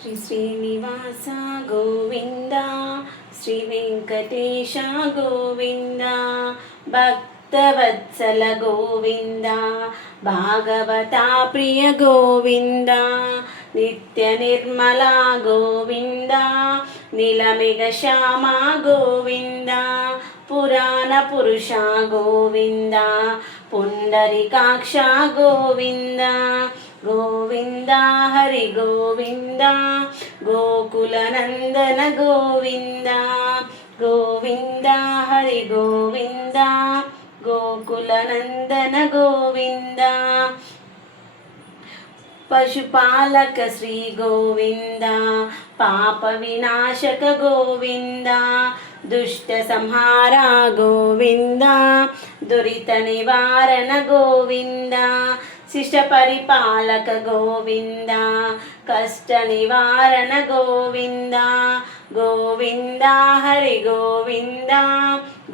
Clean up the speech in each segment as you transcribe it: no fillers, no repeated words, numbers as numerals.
శ్రీ శ్రీనివాస గోవింద, శ్రీ వెంకటేశ గోవింద, భక్తవత్సల గోవింద, భాగవతా ప్రియ గోవింద, నిత్య నిర్మల గోవింద, నిలమిగ శ్యామ గోవింద, పురాణ పురుష గోవింద, పుండరీకాక్ష గోవింద, గోవింద హరి గోవింద, గోకుల నందన గోవింద, గోవింద హరి గోవింద, గోకుల నందన గోవింద, పశుపాలక శ్రీ గోవింద, పాప వినాశక గోవింద, దుష్ట సంహార గోవింద, దురిత నివారణ గోవింద, శిష్ట పరిపాలక గోవింద, కష్ట నివారణ గోవింద, గోవింద హరి గోవింద,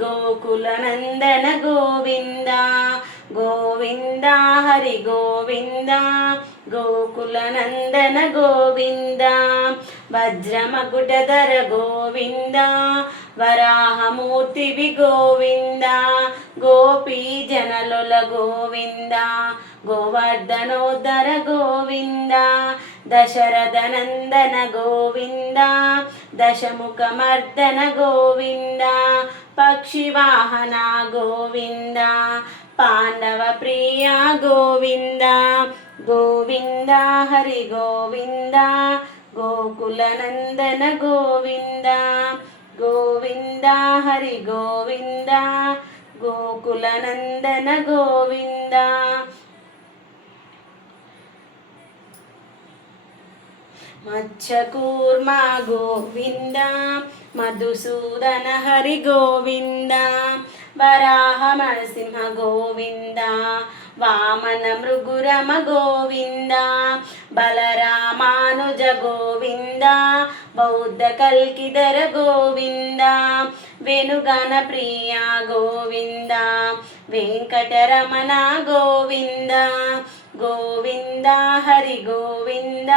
గోకుల నందన గోవింద, గోవింద హరి గోవింద, గోకుల నందన గోవింద, వజ్రమకుటధర గోవింద, వరాహమూర్తివి గోవింద, గోపీ జనలుల గోవింద, గోవర్ధనోద్ధర గోవింద, దశరథ నందన గోవింద, దశముఖమర్దన గోవింద, పక్షివాహన గోవింద, పాండవ ప్రియ గోవింద, గోవింద హరి గోవింద, గోకుల నందన గోవింద, గోవింద హరి గోవింద, గోకుల నందన గోవింద, మత్స్యకూర్మ గోవింద, మధుసూదన హరి గోవింద, వరాహ నరసింహ గోవింద, వామన మృగురమ గోవింద, బలరామానుజ గోవింద, బౌద్ధ కల్కిధర గోవింద, వేణుగాన ప్రియ గోవింద, వెంకటరమణ గోవింద, గోవింద హరి గోవింద,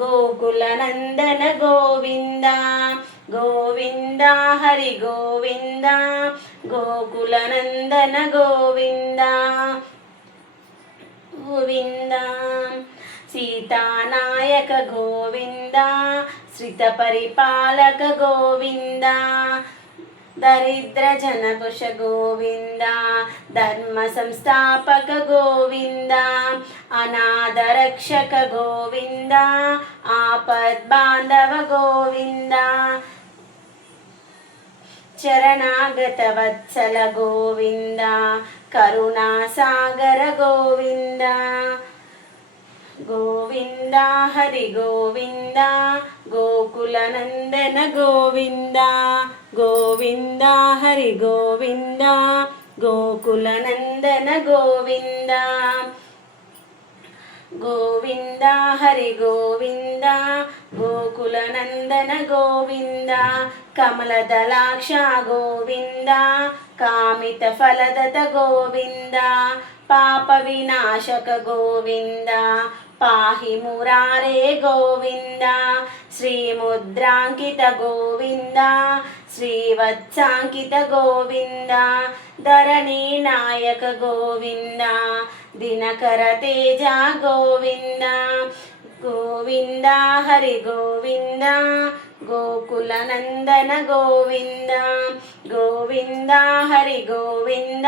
గోకుల నందన గోవింద, గోవింద హరి గోవింద, గోకుల నందన గోవింద, గోవింద సీతానాయక గోవింద, శ్రిత పరిపాలక గోవింద, దరిద్ర జనకుశ గోవింద, ధర్మ సంస్థాపక గోవింద, అనాథ రక్షక గోవింద, ఆపద్బాంధవ గోవింద, చరణాగత వత్సల గోవింద, కరుణాసాగర గోవింద, గోవింద హరి గోవింద, గోకుల నందన గోవింద, గోవింద హరి గోవింద, గోకుల నందన గోవింద, గోవింద హరి గోవింద, గోకుల నందన గోవింద, కమలదళాక్ష గోవింద, కామిత ఫలదత గోవింద, పాప వినాశక గోవింద, పాహి మురారే గోవింద, శ్రీముద్రాంకిత గోవింద, శ్రీవత్సాంకిత గోవింద, ధరణీ నాయక గోవింద, దినకర తేజ గోవింద, గోవింద హరి గోవింద, గోకుల నందన గోవింద, గోవింద హరి గోవింద,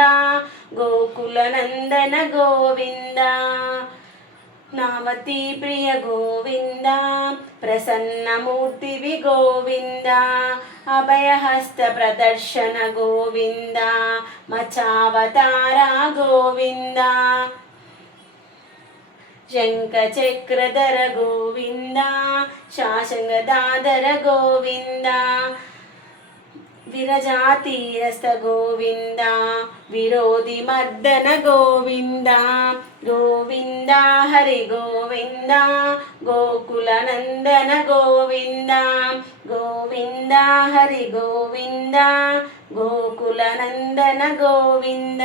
గోకుల నందన గోవింద, నావతీ ప్రియ గోవింద, ప్రసన్నమూర్తివి గోవింద, అభయహస్త ప్రదర్శన గోవింద, మచావతార గోవింద, శంఖ చక్రధర గోవింద, శాసంగదాధర గోవింద, విరజాతీరస్థ గోవింద, విరోధి మర్దన గోవింద, గోవింద హరి గోవింద, గోకుల నందన గోవింద, గోవింద హరి గోవింద, గోకుల నందన గోవింద,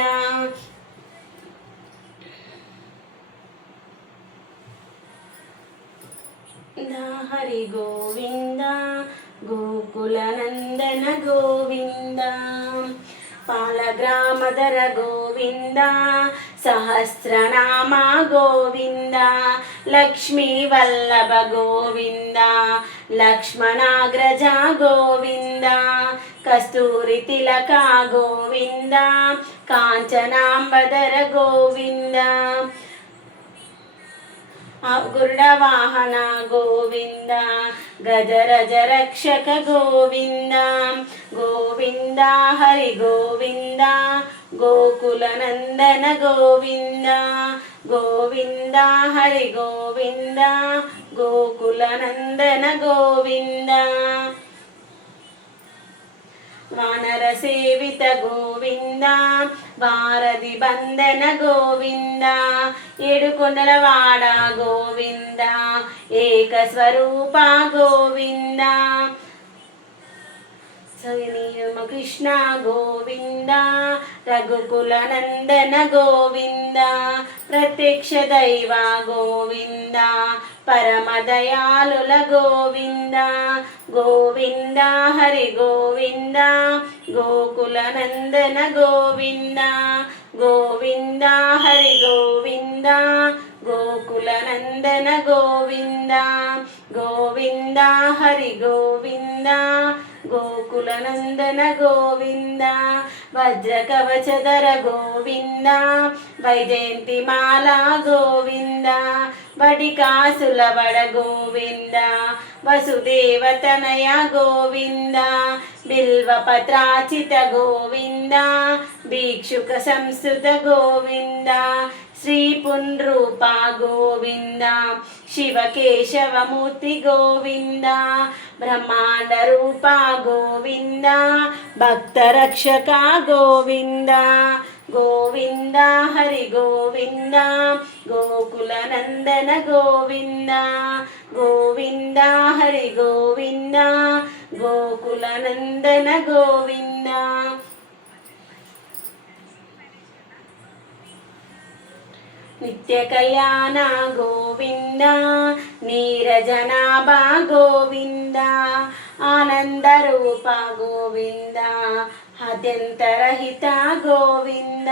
హరి గోవింద గోకులనందన గోవింద పాలగ్రామధర గోవింద సహస్రనామ గోవింద లక్ష్మీ వల్లభ గోవింద లక్ష్మణాగ్రజ గోవింద కస్తూరి తిలక గోవింద కాంచనాంబధర గోవింద గరుడ వాహన గోవింద గజరజ రక్షక గోవింద గోవింద హరి గోవింద గోకులనందన గోవింద గోవింద హరి గోవింద గోకులనందన గోవింద వానర సేవిత గోవింద భారతి బంధన గోవింద ఏడుకొండలవాడ గోవింద ఏకస్వరూప గోవింద కృష్ణ గోవింద రఘుకుల నందన గోవింద ప్రత్యక్ష దైవ గోవింద పరమ దయాళుల గోవింద గోవింద హరి గోవింద గోకుల నందన గోవింద గోవింద హరి గోవింద గోకుల నందన గోవింద గోవింద హరి గోవింద గోకుల నందన గోవింద వజ్ర కవచధర గోవింద వైజయంతి మాల గోవింద వడికాసుల వడ గోవింద వసుదేవతనయ గోవింద బిల్వపత్రాచిత గోవింద భిక్షుక సంస్థుత గోవింద శ్రీ పునరూప గోవింద శివకేశవమూర్తి గోవింద బ్రహ్మాండ రూప గోవింద భక్తరక్షక గోవింద గోవింద హరి గోవింద గోకుల నందన గోవింద గోవింద హరి గోవింద గోకుల నందన గోవింద నిత్య కళ్యాణ గోవింద నీరజనాభ గోవింద ఆనంద రూప గోవింద అత్యంతరహిత గోవింద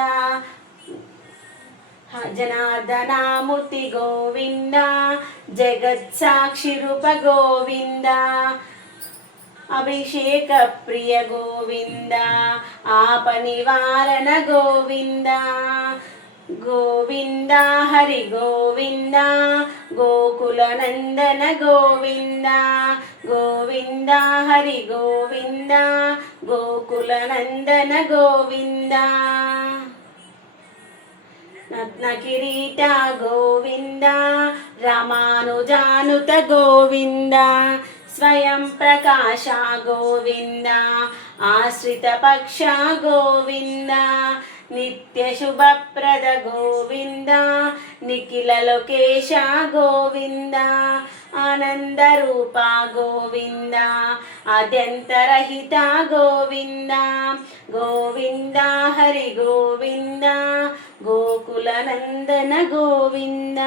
జనార్దనామూర్తి గోవింద జగత్సాక్షి రూప గోవింద అభిషేక ప్రియ గోవింద ఆప నివారణ గోవింద గోవింద హరి గోవింద గోకుల నందన గోవింద గోవింద హరి గోవింద గోకుల నందన గోవింద రత్న కిరీట గోవింద రామానుజానుత గోవింద స్వయం ప్రకాశ గోవింద ఆశ్రిత పక్ష గోవింద నిత్య శుభప్రద గోవింద నిఖిల లోకేశ గోవింద ఆనంద రూప గోవింద ఆద్యంతరహిత గోవింద గోవింద హరి గోవింద గోకుల నందన గోవింద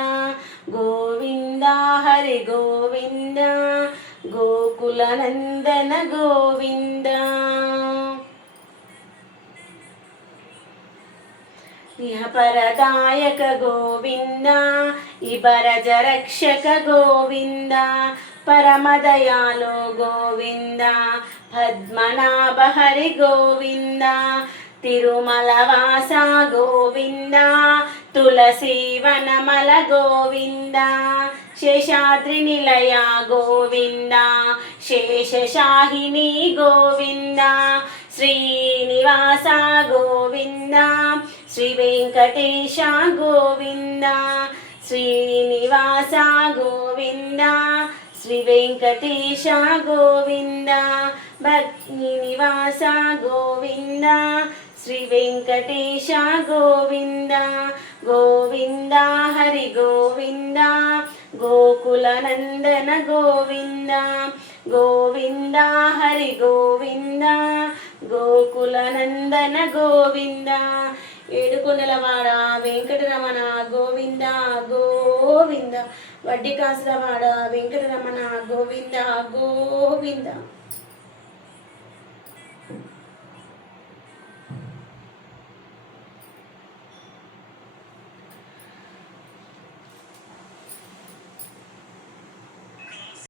గోవింద హరి గోవింద గోకుల నందన గోవింద ఇహపరదాయక గోవింద ఇబరజ రక్షక గోవింద పరమదయాలో గోవింద పద్మనాభ హరి గోవింద తిరుమల వాస గోవింద తులసి వనమల గోవింద శేషాద్రి నిలయ గోవింద శేషశాహిని గోవింద శ్రీనివాస గోవింద శ్రీ వెంకటేశ గోవింద శ్రీనివాస గోవింద శ్రీ వెంకటేశ గోవింద భక్తి నివాస గోవింద శ్రీ వెంకటేశ గోవింద గోవింద హరి గోవింద గోకుల నందన గోవింద గోవింద హరి గోవింద గోకుల నందన గోవింద ఏడుకొండలవాడ వెంకటరమణ గోవింద గోవింద వడ్డీ కాసులవాడ వెంకటరమణ గోవింద గోవింద.